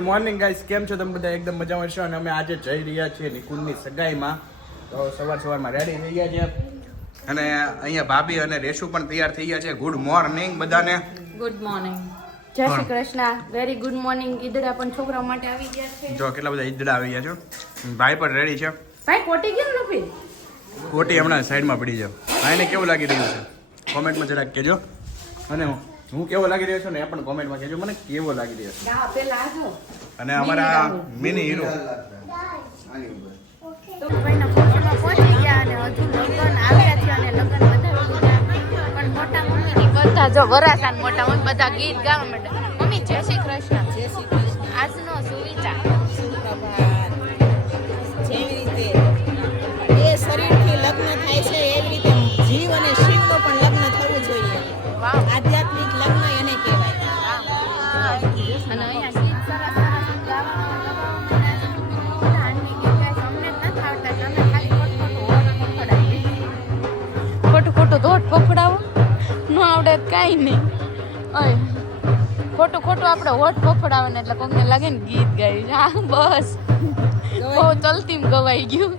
Morning guys કેમ છો તમે બધા? એકદમ મજામાં છો અને અમે આજે જઈ રહ્યા છીએ નિકુંજની સગાઈમાં. તો સવાર સવારમાં રેડી થઈ ગયા છે. અને અહીંયા ભાભી અને રેશુ પણ તૈયાર થઈ ગયા છે. ગુડ મોર્નિંગ બધાને. Good morning Jai Shri Krishna. Very good morning idada પણ છોકરા માટે આવી ગયા છે. જો કેટલા બધા ઈદડા આવી ગયા છો? ભાઈ પણ રેડી છે. ભાઈ કોટી કેમ નથી? કોટી હમણાં સાઈડમાં પડી છે. ભાઈને કેવું લાગી રહ્યું છે? કોમેન્ટમાં જરાક કહેજો. અને હું કેવો લાગી રહ્યો છું ને એ પણ કોમેન્ટમાં કહેજો. મને કેવો લાગી રહ્યો છે? અને અમારા મિની હીરો તો ભાઈના ગયા અને હજુ લગ્ન આવ્યા છે અને લગ્ન બધા જો વરાસાન મોટા હોય બધા ગીત ગાવા માટે મમ્મી જય શ્રી કૃષ્ણ. જય શ્રી ન કાંઈ નહીં. ઓય ખોટું ખોટું આપણે હોટ ફફડાવે ને એટલે કોકને લાગે ને ગીત ગાયું હા બસ. બહુ ચલતી ગવાઈ ગયું.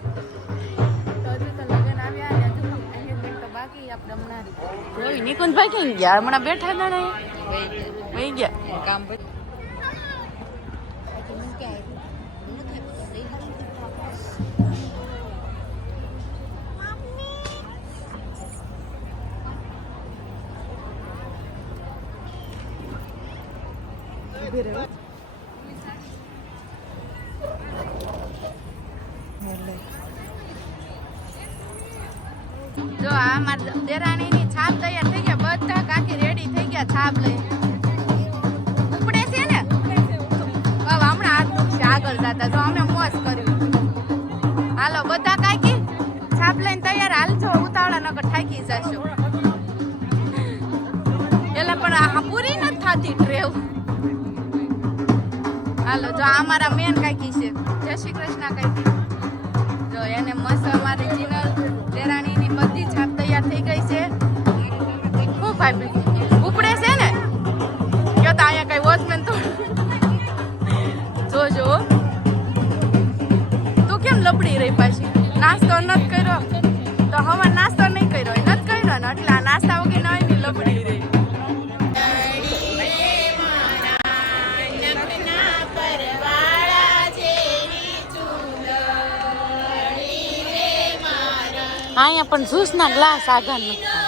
નિકુંજભાઈ કઈ ગયા? હમણાં બેઠા હતા ને વહી ગયા? કામ જો આ મારા દેરાણીની છાપ તૈયાર થઈ ગયા, બધા કાકી રેડી થઈ ગયા છાપ લઈ ઉપડે છે ને? હમણાં હાથ દુખશે આગળ જતા જો અમે મોજ કર્યું. હાલો, બધા કાકી, છાપ લઈને તૈયાર હાલજો ઉતાવળા નગર થાકી જશો. એટલે પણ પૂરી નથી થતી ટ્રેવ હાલો, જો આ મારા મેન કાકી છે. જય શ્રી કૃષ્ણ કાકી. એને મસ્ત અમારી જીનલ દેરાણીની બધી છાપ તૈયાર થઈ ગઈ છે. ખૂબ ભાઈ અહીંયા પણ જ્યુસના ગ્લાસ આગળ નથી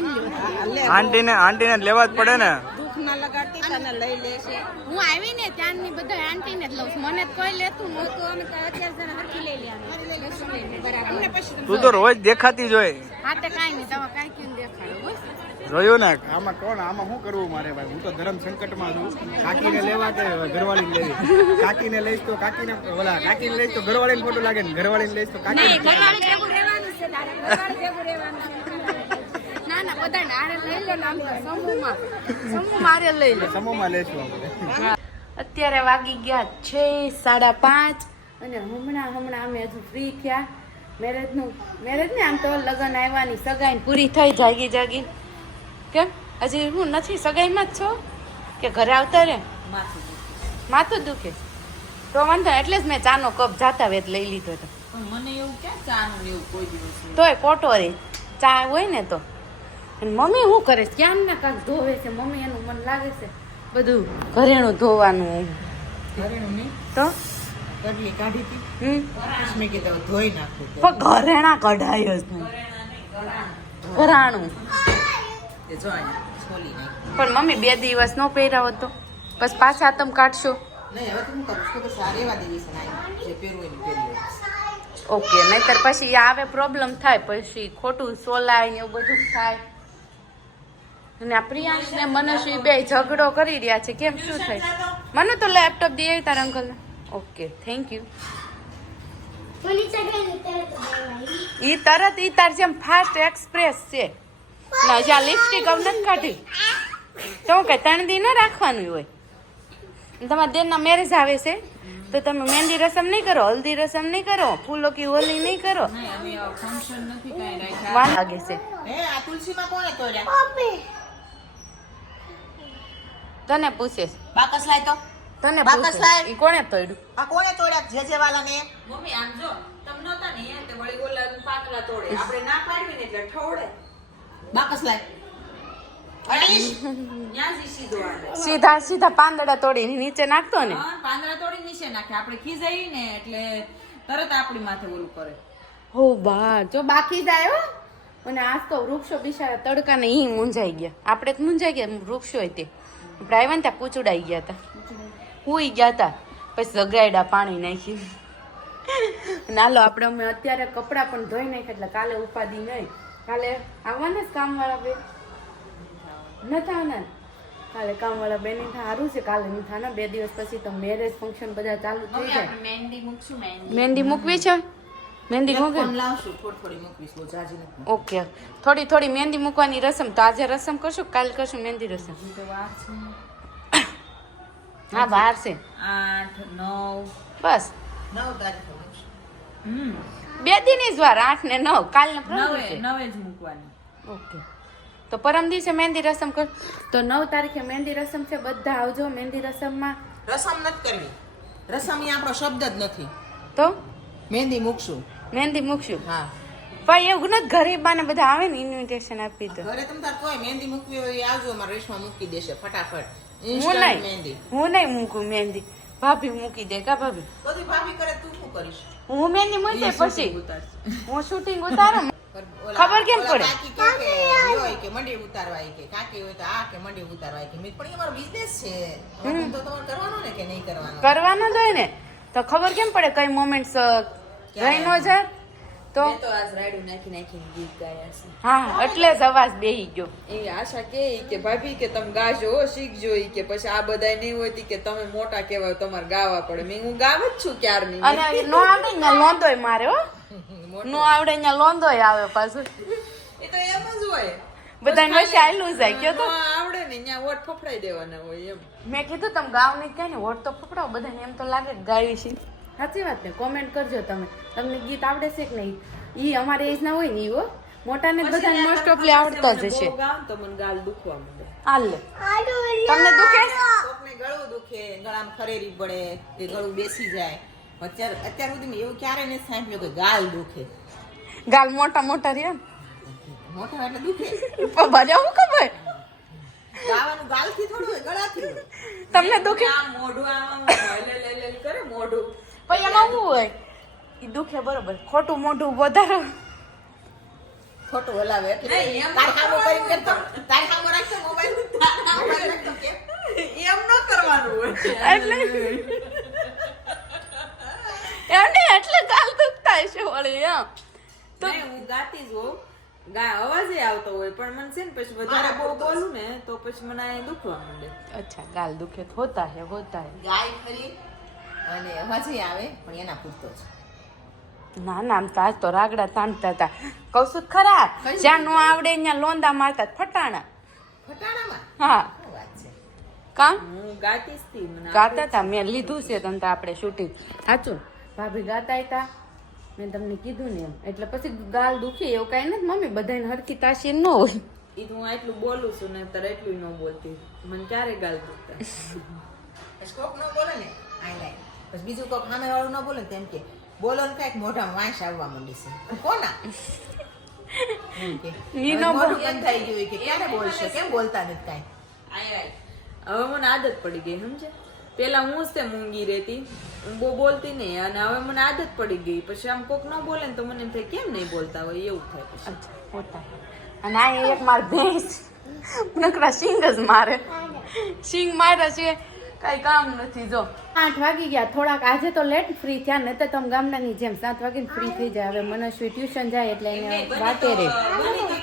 ને આંટીને આંટીને લેવા જ પડે ને. દુઃખ ના લગાડતી તને લઈ લેશે હું આવી ને ત્યાંની બધા આંટીને જ લઉં મને કોઈ લેતું નહોતું. અમે તો અત્યારે જરા હરખી લઈ લેવાનું. તું તો રોજ દેખાતી જ હોય. હા તે કાઈ નહીં. તમે કાઈ કેમ દેખાડો? બસ જોયું ને? આમાં કોણ? આમાં શું કરવું મારે ભાઈ? હું તો ધર્મ સંકટમાં છું. કાકીને લેવા કે ઘરવાળીને લેવી કાકીને લઈશ તો કાકીને ઓલા કાકીને લઈશ તો ઘરવાળીને ખોટું લાગે ને. ઘરવાળીને લઈશ તો કાકીને ના ના બધા નારે લઈ લો ને સમૂહમાં સમૂહ મારે લઈ લો. સમૂહમાં લઈશું આપણે. અત્યારે વાગી ગયા છે સાડા પાંચ અને હમણાં હમણાં અમે હજુ ફ્રી થયા. મેરેજનું મેરેજ ને આમ તો લગ્ન આવ્યાની સગાઈ પૂરી થઈ જાગી જાગી. કેમ? હજી હું નથી સગાઈમાં જ છો? કે ઘરે આવતા રે માથું દુખે. તો વાંધો એટલે જ મેં ચાનો કપ જાતા વેત લઈ લીધો હતો. મને એવું ક્યાં ચાનું ને એવું કોઈ દિવસ તોય કોટોરી. ચા હોય ને તો. અને મમ્મી શું કરે છે? ક્યાં ના કાંક ધોવે છે? મમ્મી એનું મન લાગે છે. બધું ઘરેણું ધોવાનું ઘરેણું તો? કાઢી હમ? મેં કીધું ધોઈ નાખું પણ ઘરેણા કઢાય જ નહીં ઘરાણું પણ મમ્મી બે દિવસ નો પહેર્યા હતો બસ પાછા તમે કાઢશો? ઓકે નહીતર પછી આવે પ્રોબ્લેમ થાય. પછી ખોટું સોલાય ને એવું બધું થાય. અને આ પ્રિયાંશ ને મનસ્વી બે ઝઘડો કરી રહ્યા છે. કેમ? શું થાય? મને તો લેપટોપ દે તારા અંકલ ઓકે થેન્ક યુ ઈ તરત ઈ તાર જેમ ફાસ્ટ એક્સપ્રેસ છે. ના જ્યાં લિપસ્ટિક નથી કાઢી. તો કે ત્રણ દી ન રાખવાનું હોય? તમારા દેરના મેરેજ આવે છે તો તમે મહેંદી રસમ નહીં કરો હલ્દી રસમ નહીં કરો ફૂલો કી હોલી નહીં કરો. વાર લાગે છે હે આ તુલસીમાં કોણે તોડ્યા તને પૂછે બાકસ લાય તો. તને બાકસ લાય. ઈ કોણે તોડ્યું? આ કોણે તોડ્યા? જે જે વાલાને. મમ્મી આમ જો તમ નહોતા ને એ તે વળી ઓલા પાંદડા તોડે. આપણે ના પાડવી ને એટલે ઠોડે બાકસ લાય. સીધો સીધા સીધા પાંદડા તોડીને નીચે નાખતો ને? પાંદડા તોડી નીચે નાખે. આપણે ખીજાઈ ને એટલે તરત આપણી માથે ઓલું કરે. હો બા જો બાકી જાય હો. અને આજ તો વૃક્ષો બિચારા તડકાને ઈ મૂંઝાઈ ગયા. આપણે જ મૂંઝાઈ ગયા વૃક્ષો હોય તે. આપણે આવ્યા ને ત્યાં કૂચડાઈ ગયા હતા હુઈ ગયા હતા પછી જગાડ્યા પાણી નાખી નાલો આપણે અમે અત્યારે કપડાં પણ ધોઈ નાખ્યા એટલે કાલે ઉપાધિ નહીં. કાલે આવવાના જ કામવાળા બે? નથી આવના ને? કાલે કામવાળા બેન સારું છે કાલે નહીં થવાના બે દિવસ પછી તો મેરેજ ફંક્શન બધા ચાલુ થઈ જાય. મહેંદી મૂકશું મહેંદી મૂકવી છે? મહેંદી મૂકે લાવશું થોડી થોડી મૂકવીશ બહુ જાજી નથી ઓકે. થોડી થોડી મહેંદી મૂકવાની રસમ તો આજે રસમ કરશું કાલ કરશું મહેંદી રસમ? હા બહાર છે. આઠ નવ. બસ. નવ તારીખ હમ. બે દિન જ વાર આઠ ને નવ. કાલ ને નવે નવે જ મૂકવાની. ઓકે. તો પરમ દિવસે મહેંદી રસમ કર. તો નવ તારીખે મહેંદી રસમ છે બધા આવજો મહેંદી રસમમાં. રસમ નથી કરવી. રસમ એ આપણો શબ્દ જ નથી. તો? મહેંદી મૂકશું. મહેંદી મૂકશું. હા. પણ એવું નથી ગરીબાને બધા આવે ને ઇન્વિટેશન આપી તો. ઘરે તમે તાર કોઈ મહેંદી મૂકવી હોય આવજો મારા રેશમાં મૂકી દેશે ફટાફટ. હું નહીં. મહેંદી. હું નહીં મૂકું મહેંદી. ભાભી મૂકી દે કા ભાભી? બધી ભાભી કરે તું શું કરીશ? હું મહેંદી મૂકી દે પછી. હું શૂટિંગ ઉતારું ખબર કેમ પડે? હોય કે મંડી ઉતારવા ઈ કે કાકી હોય તો આ કે મંડી ઉતારવા કે પણ એ મારો બિઝનેસ છે. તો તમારે કરવાનો ને કે નહીં કરવાનો? કરવાનો જ હોય ને. તો ખબર કેમ પડે કઈ મોમેન્ટ્સ રહી છે? તો? તો આજ રાડું નાખી નાખીને ગીત ગાયા છે. હા એટલે જ અવાજ બેહી ગયો. એ આશા કે કે ભાભી કે તમે ગાજો શીખજો ઈ કે પછી આ બધાય નહીં હોતી કે તમે મોટા કહેવાય તમારે ગાવા પડે. મેં હું ગાવ જ છું ક્યારની? અને નો આવે ને લોંદોય મારે હો. નો આવડે ને લોંદોય આવે પાછું. એ તો એમ જ હોય. બધાને વચ્ચે આયલું જાય કયો તો. આવડે ને અહીંયા વોટ ફફડાઈ દેવાના હોય એમ. મેં કીધું તમે ગાવ નહીં કઈ ને વોટ તો ફપડાવો બધાને એમ તો લાગે ગાવી છે. સાચી વાત ને? કોમેન્ટ કરજો તમે. તમને ગીત આવડે છે કે નહીં? ઈ અમારે એજ ના હોય ને ઈ હો. મોટાને જ બધાને મોસ્ટ ઓફલી આવડતા જ હશે. ને તો મને ગાલ દુખવા માંડે. હાલ લે. તમને દુખે? કોકને ગળું દુખે ગળામાં ખરેરી પડે કે ગળું બેસી જાય. અત્યારે અત્યાર સુધી એવું ક્યારે ને સાંભળ્યું કે ગાલ દુખે. ગાલ મોટા મોટા રહ્યા મોટા એટલે દુખે. પણ બધા હું ખબર? ગાવાનું ગાલથી થોડું ગળાથી. તમને દુખે? આમ મોઢું. આમ લે લે લે કરે મોઢું. પણ એમાં શું હોય? એ દુખે બરોબર. ખોટું મોઢું વધારે. ખોટું હલાવે એટલે એમ ન કરવાનું હોય. એટલે એમને એટલે ગાલ દુખતા હશે વળી એમ. તો હું ગાતી જ હોઉં. ગા અવાજ આવતો હોય પણ મને છે ને પછી વધારે બહુ બોલું ને તો પછી મને દુખવા માંડે. અચ્છા ગાલ દુખે તો હોતા હે હોતા હે. ગાય ખરી. અને અવાજે આવે પણ એના પૂરતો જ ના ના આમ તો આજ તો રાગડા તાણતા હતા. કઉ છું ખરા જ્યાં નો આવડે ત્યાં લોંદા મારતા ફટાણા. ફટાણામાં? હા. વાત છે? કામ હું ગાતી જ હતી ગાતા હતા મેં લીધું છે તમને તો આપણે શૂટિંગ સાચું? ભાભી ગાતા હતા. મેં તમને કીધું ને એમ. એટલે પછી ગાલ દુખી એવું કાંઈ નથી મમ્મી બધાને હરખી તાસીર ન હોય. ઈ હું એટલું બોલું છું ને તારે એટલું ન બોલતી. મને ક્યારે ગાલ દુખતા? કોક ન બોલે ને આઈ લાઈ પછી બીજું કોક સામે વાળું ન બોલે ને તેમ કે બોલો ને કંઈક મોઢામાં વાંસ આવવા માંડી છે. કોના? હવે મોઢું બોલે. બંધ થઈ ગયું કે ક્યારે બોલશે? કેમ બોલતા નથી કાંઈ? હવે મને આદત પડી ગઈ સમજે પેલા હું જ તે મૂંગી રહેતી હું બહુ બોલતી નહીં અને હવે મને આદત પડી ગઈ. પછી આમ કોક ન બોલે ને તો મને એમ થાય કેમ નહીં બોલતા હોય? એવું થાય પછી. અને આ એક માર ભેંસ. નકરા સિંગ જ મારે. સિંગ માર્યા છે. કઈ કામ નથી જો. આઠ વાગી ગયા થોડાક આજે તો લેટ ફ્રી થયા ને તો તમે ગામડાની જેમ સાત વાગે ફ્રી થઈ જાય. હવે મનસ્વી ટ્યુશન જાય એટલે એને વાટે રે.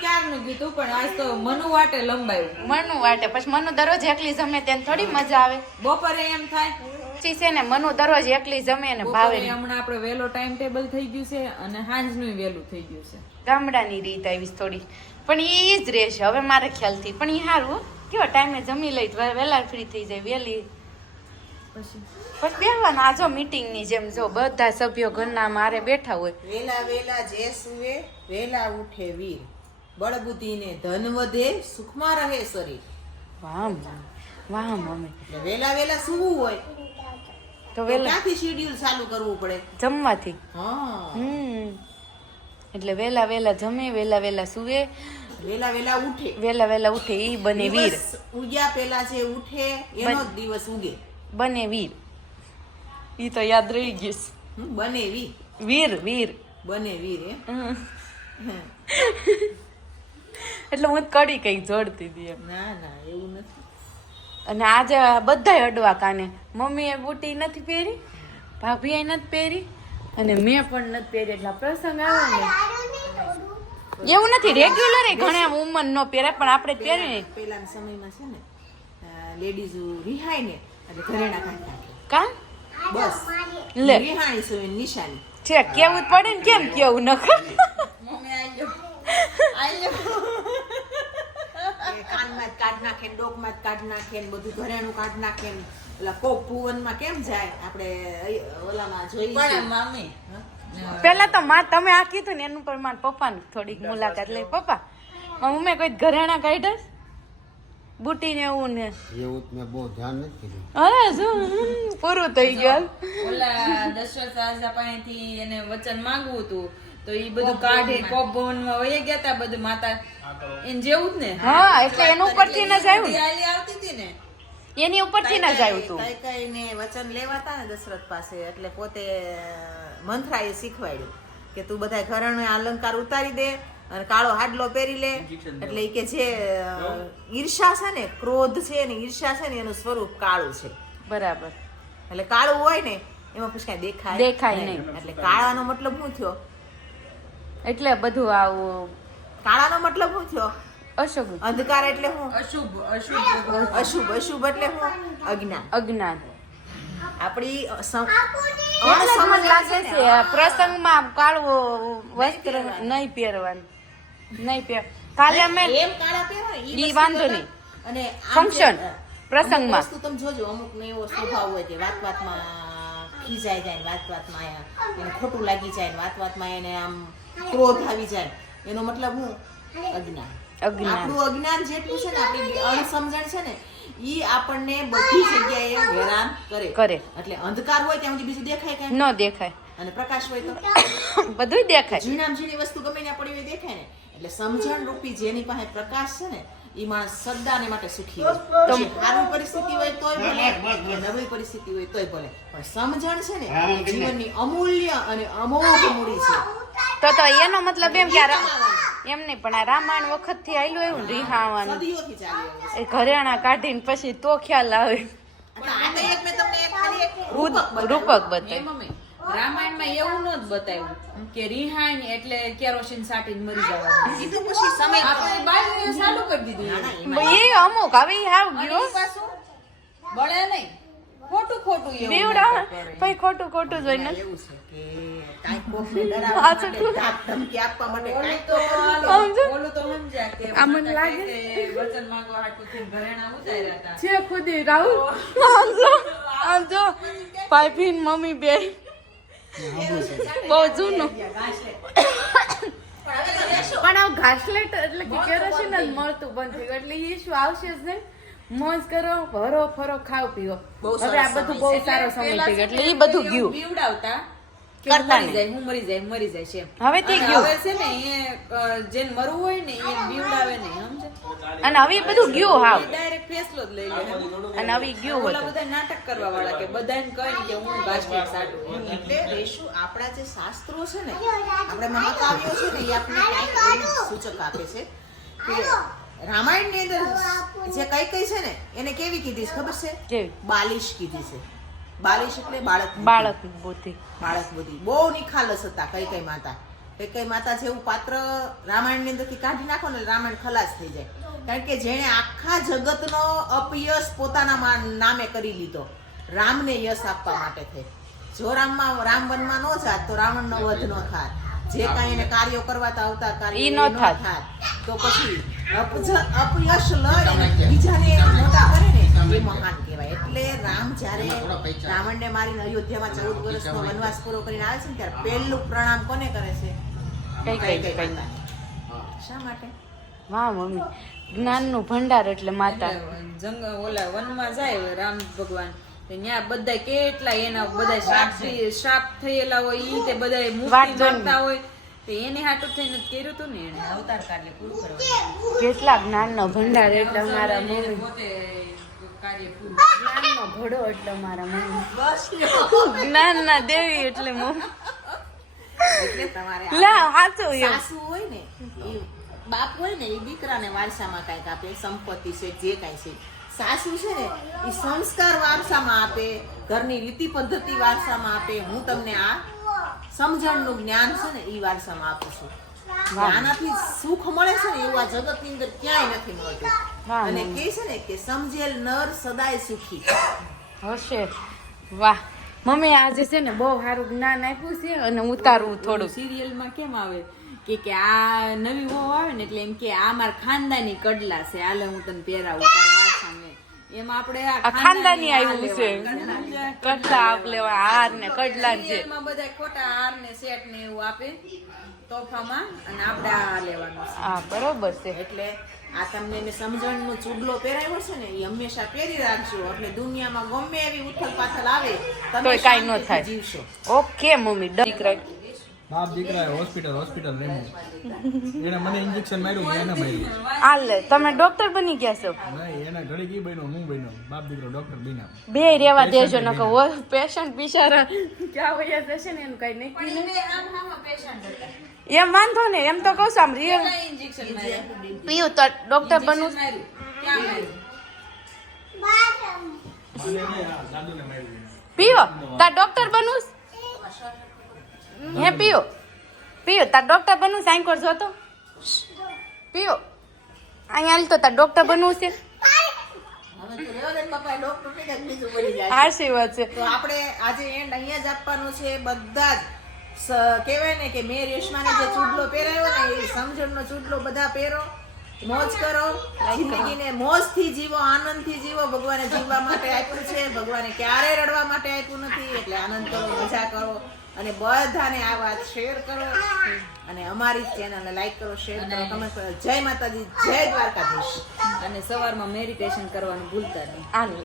ક્યારનું કીધું પણ આજ તો મનુ વાટે લંબાયું. મનુ વાટે પછી મનુ દરરોજ એકલી જમે તેને થોડી મજા આવે. બપોરે એમ થાય. પછી છે ને મનુ દરરોજ એકલી જમે ને ભાવે હમણાં આપણે વહેલો ટાઈમ ટેબલ થઈ ગયું છે અને સાંજનું વહેલું થઈ ગયું છે. ગામડાની રીત આવી થોડી. પણ એ જ રહેશે હવે મારે ખ્યાલથી. પણ એ સારું કેવો ટાઈમે જમી લઈ વેલા વહેલા ફ્રી થઈ જાય વહેલી. પછી. પણ બેહવાના આ જો મીટિંગની જેમ જો બધા સભ્યો ઘરના મારે બેઠા હોય. વેલા વેલા જે સુવે વેલા ઉઠે વીર. બળબુદ્ધિને ધન વધે સુખમાં રહે શરીર. વાહ વાહ મમ્મી. વેલા વેલા સુવું હોય. તો વેલા ક્યાંથી શેડ્યુલ ચાલુ કરવું પડે? જમવાથી. હા. હમ. એટલે વેલા વેલા જમે વેલા વેલા સુવે. વેલા વેલા ઉઠે. વેલા વેલા ઉઠે ઈ બને વીર. ઉગ્યા પેલા જે ઉઠે એનો દિવસ ઉગે. બને વીર. ઈ તો યાદ રહી ગઈશ બને વીર. વીર વીર. બને વીર. એટલે હું કડી કઈ જોડતી હતી ના ના એવું નથી. અને આજે બધાય અડવા કાને. મમ્મીએ બુટી નથી પહેરી ભાભીએ નથી પહેરી અને મેં પણ નથી પહેરી એટલા પ્રસંગ આવે ને. એવું નથી રેગ્યુલર ઘણા ઉંમર નો પહેરે પણ આપણે પહેરીએ. પેલાના સમયમાં છે ને લેડીઝ રિહાય ને એટલે ઘરેણા કાઢી કા? બસ. લે. છે એની નિશાની. છે કેવું જ પડે ને કેમ કેવું નખ એ કાનમાં જ કાઢ નાખે ડોકમાં જ કાઢ નાખે ને બધું ઘરેણું કાઢ નાખે ને. ઓલા કોક ભુવનમાં કેમ જાય? આપણે ઓલામાં જોઈ પણ મામી પેલા તો માં તમે આ કીધું ને એનું પર મારા પપ્પાની થોડીક મુલાકાત લઈ પપ્પા. મમ્મી કોઈ ઘરેણા કાઢ્યા બુટી ને એવું ને. એવું મેં બહુ ધ્યાન નથી દીધું અરે શું? પૂરું થઈ ગયું. ઓલા દશરથ રાજા પાસેથી એને વચન માંગવું હતું. તો એ બધું કાઢી કોપ ભવનમાં વહી ગયા તા બધું માતા. એને જેવું જ ને. હા એટલે એનું ઉપરથી ન જાયું. આવતી હતી ને. એની ઉપરથી ન જાયું તું. કઈ કઈ ને વચન લેવાતા ને દશરથ પાસે એટલે પોતે મંથરાએ શીખવાડ્યું કે તું બધા ઘરણ અલંકાર ઉતારી દે અને કાળો હાડલો પહેરી લે. એટલે કે જે ઈર્ષા છે ને ક્રોધ છે ને ઈર્ષા છે ને એનું સ્વરૂપ કાળું છે. બરાબર. એટલે કાળું હોય ને એમાં પછી કાંઈ દેખાય દેખાય નહીં. એટલે કાળાનો મતલબ શું થયો? એટલે બધું આવું કાળાનો મતલબ શું થયો? અશુભ. અંધકાર એટલે હું અશુભ અશુભ. અશુભ અશુભ એટલે હું અજ્ઞાન. અજ્ઞાન. આપણી અણસમજ લાગે છે. પ્રસંગમાં કાળું વસ્ત્ર નહીં પહેરવાનું. નહીં પહેર કાલે અમે એમ કાળા પહેરો ઈ વાંધો નહીં. અને ફંક્શન પ્રસંગમાં. વસ્તુ તમે જોજો અમુક ને એવો સ્વભાવ હોય કે વાત વાતમાં ખીજાઈ જાય વાત વાતમાં એને ખોટું લાગી જાય વાત વાતમાં એને આમ ક્રોધ આવી જાય એનો મતલબ હું? અજ્ઞાન. અજ્ઞાન. આપણું અજ્ઞાન જેટલું છે ને આપણી અણસમજણ છે ને ઈ આપણને બધી જગ્યાએ હેરાન કરે. કરે. એટલે અંધકાર હોય ત્યાં સુધી બીજું દેખાય કે ન દેખાય. અને પ્રકાશ હોય તો? બધું દેખાય. ઝીણામ ઝીણી વસ્તુ ગમે ત્યાં પડી હોય દેખાય ને. એટલે સમજણ રૂપી જેની પાસે પ્રકાશ છે ને એ માણસ સદાને માટે સુખી હોય. સારી પરિસ્થિતિ હોય તોય ભલે નબળી પરિસ્થિતિ હોય તોય ભલે. પણ સમજણ છે ને જીવનની અમૂલ્ય અને અમોઘ મૂડી છે. તો તો એનો મતલબ એમ કે એમ નહીં પણ આ રામાયણ વખતથી આવેલું એવું રિહાવાનું. એ ઘરેણા કાઢીને પછી તો ખ્યાલ આવે. રૂપક બતાવ્યું. રામાયણમાં એવું ન જ બતાવ્યું કે રિહાણ એટલે કેરોસીન સાટીને મરી જવાનું. એ તો પછી સમય આપણે બાજુએ ચાલુ કરી દીધું ના, ના, એ અમુક હવે હાવ ગયો. પાછું બળે નહીં. ખોટું ખોટું એવું બીવડા. ખોટું ખોટું જોઈને એવું છે કે કાંઈક કોકને ડરાવવા માટે, ધમકી આપવા માટે ઓલું તો તો કરવું હાલો, સમજો? ઓલું તો સમજ્યા કે આ મને લાગે. વચન માંગવા હાટુ થઈને ઘરેણાં ઉતાર્યા હતા. છે ખુદી રાહુલ. આમ જો આમ જો ભાઈ મમ્મી બે. બહુ જૂનું. પણ આ ઘાસલેટ એટલે કે કેરોસીન જ મળતું બંધ થયું એટલે એ શું આવશે જ નહીં. મોજ કરો ભરો ફરો ખાવ પીવો હવે આ બધું બહુ સારો સમય થઈ ગયો. એટલે એ બધું ગયું. બીવડાવતા કરતા જાય હું મરી જાય મરી જાય છે હવે તે ગયું. હવે છે ને એ જે મરવું હોય ને એ બીવડાવે ને સમજે અને હવે બધું ગયું હાવ. ડાયરેક્ટ ફેસલો જ લઈ લે. અને હવે ગયું હોય બધા નાટક કરવા વાળા કે બધાને કહે કે હું ઘાસલેટ સાટું. એટલે રેશુ આપણા જે શાસ્ત્રો છે ને આપણે મહાકાવ્યો છે ને એ આપણને કાંઈક સૂચક આપે છે. કે રામાયણની અંદર જે કઈ કઈ છે ને એને કેવી કીધી છે ખબર છે? બાલિશ કીધી છે. બાલિશ એટલે બાળક બાળક બુદ્ધિ. બાળક બુદ્ધિ. બહુ નિખાલસ હતા કઈ કઈ માતા. કઈ કઈ માતા જેવું પાત્ર રામાયણની અંદરથી કાઢી નાખો ને રામાયણ ખલાસ થઈ જાય. કારણ કે જેણે આખા જગતનો અપયશ પોતાના નામે કરી લીધો. રામને યશ આપવા માટે થઈ જો રામમાં રામ વનમાં ન જાત તો રાવણનો વધ ન થાત. જે કાંઈ એને કાર્યો કરવા આવતા કાર્ય ન ન થાત. તો પછી અપયશ લઈ બીજાને મોટા કરે ને એ મહાન કહેવાય. એટલે રામ જ્યારે રાવણને મારીને અયોધ્યામાં ચૌદ વર્ષનો વનવાસ પૂરો કરીને આવે છે ને ત્યારે પહેલું પ્રણામ કોને કરે છે? કઈ કઈ કઈ કઈ શા માટે? વાહ મમ્મી. જ્ઞાનનું ભંડાર એટલે માતા. જંગલ જંગ ઓલા વનમાં જાય રામ ભગવાન. ત્યાં બધા કેટલા એના બધા શ્રાપ શ્રાપ થયેલા હોય ઈ તે બધા મુક્તિ માંગતા હોય. તો એને હાટું થઈને કર્યું હતું ને એને અવતાર કાર્ય પૂરું કરવા કેટલા જ્ઞાનનો ભંડાર એટલે મારા મમ્મી. કાર્ય પૂરું જ્ઞાનનો ઘડો એટલે મારા મમ્મી જ્ઞાનના દેવી એટલે મમ્મી એટલે તમારે લા સાચું સાસુ હોય ને બાપ હોય ને એ દીકરાને વારસામાં કાંઈક આપે સંપત્તિ છે જે કાંઈ છે. સાસુ છે ને એ સંસ્કાર વારસામાં આપે ઘરની રીતિ પદ્ધતિ વારસામાં આપે. હું તમને આ સમજણનું જ્ઞાન છે ને એ વારસામાં આપું છું. આનાથી સુખ મળે છે ને એવું આ જગતની અંદર ક્યાંય નથી મળતું. અને કે છે ને કે સમજેલ નર સદાય સુખી. હશે. વાહ. મમ્મી આજે છે ને બહુ સારું જ્ઞાન આપ્યું છે અને ઉતારવું થોડું સિરિયલમાં કેમ આવે? કે કે આ નવી વહુ આવે ને એટલે એમ કે આ મારા ખાનદાની કડલા છે. હાલે હું તને પહેરાવું એમ આપણે આ ખાનદાની આવ્યું છે. કડલા આપ લેવા હાર ને કડલા છે એમાં બધા ખોટા હાર ને સેટ ને એવું આપે તોફામાં અને આપણે આ લેવાનું આ બરોબર છે. એટલે આ તમને એને સમજણનો ચૂડલો પહેરાવ્યો છે ને એ હંમેશા પહેરી રાખજો. એટલે દુનિયામાં ગમે એવી ઉથલ પાથલ આવે તમે કાંઈ ન થાય. જીવશો. ઓકે મમ્મી દીકરા બાપ દીકરા હોસ્પિટલ હોસ્પિટલ રેમો એને મને ઇન્જેક્શન માર્યું મેં એને માર્યું. હાલ તમે ડોક્ટર બની ગયા છો. નહીં એને ઘડી કી બન્યો હું બન્યો. બાપ દીકરો ડોક્ટર બન્યા. બે રેવા દેજો નકો પેશન્ટ બિચારા. ક્યાં વયા જશે ને એનું કઈ નક્કી નહીં એમ વાંધો ને એમ તો કહું છું આમ રિયલ ઇન્જેક્શન માર્યા? પીયું તો ડોક્ટર બનવું. માર્યું. ક્યાં માર્યું? દાદુને માર્યું પીઓ તાર ડોક્ટર બનવું. હે પીઓ પીઓ તાર ડોક્ટર બનવું સાઈન કર જો તો? પીઓ અહીંયા તો તાર ડોક્ટર બનવું છે. હવે તો રહેવા દે ને પપ્પા ડોક્ટર ને કંઈક બીજું બની જાય. હાશી વાત છે. તો આપણે આજે એન્ડ અહીંયા જ આપવાનું છે બધા જ કહેવાય ને કે મેં રેશમાને જે ચૂડલો પહેરાવ્યો ને એ સમજણનો ચૂડલો બધા પહેરો. મોજ કરો. જિંદગીને મોજથી જીવો આનંદથી જીવો. ભગવાને જીવવા માટે આપ્યું છે. ભગવાને ક્યારેય રડવા માટે આપ્યું નથી. એટલે આનંદ કરો મજા કરો. અને બધાને આ વાત શેર કરો. અને અમારી ચેનલને લાઈક કરો શેર કરો કમેન્ટ કરો. જય માતાજી જય દ્વારકાધીશ. અને સવારમાં મેડિટેશન કરવાનું ભૂલતા નહીં.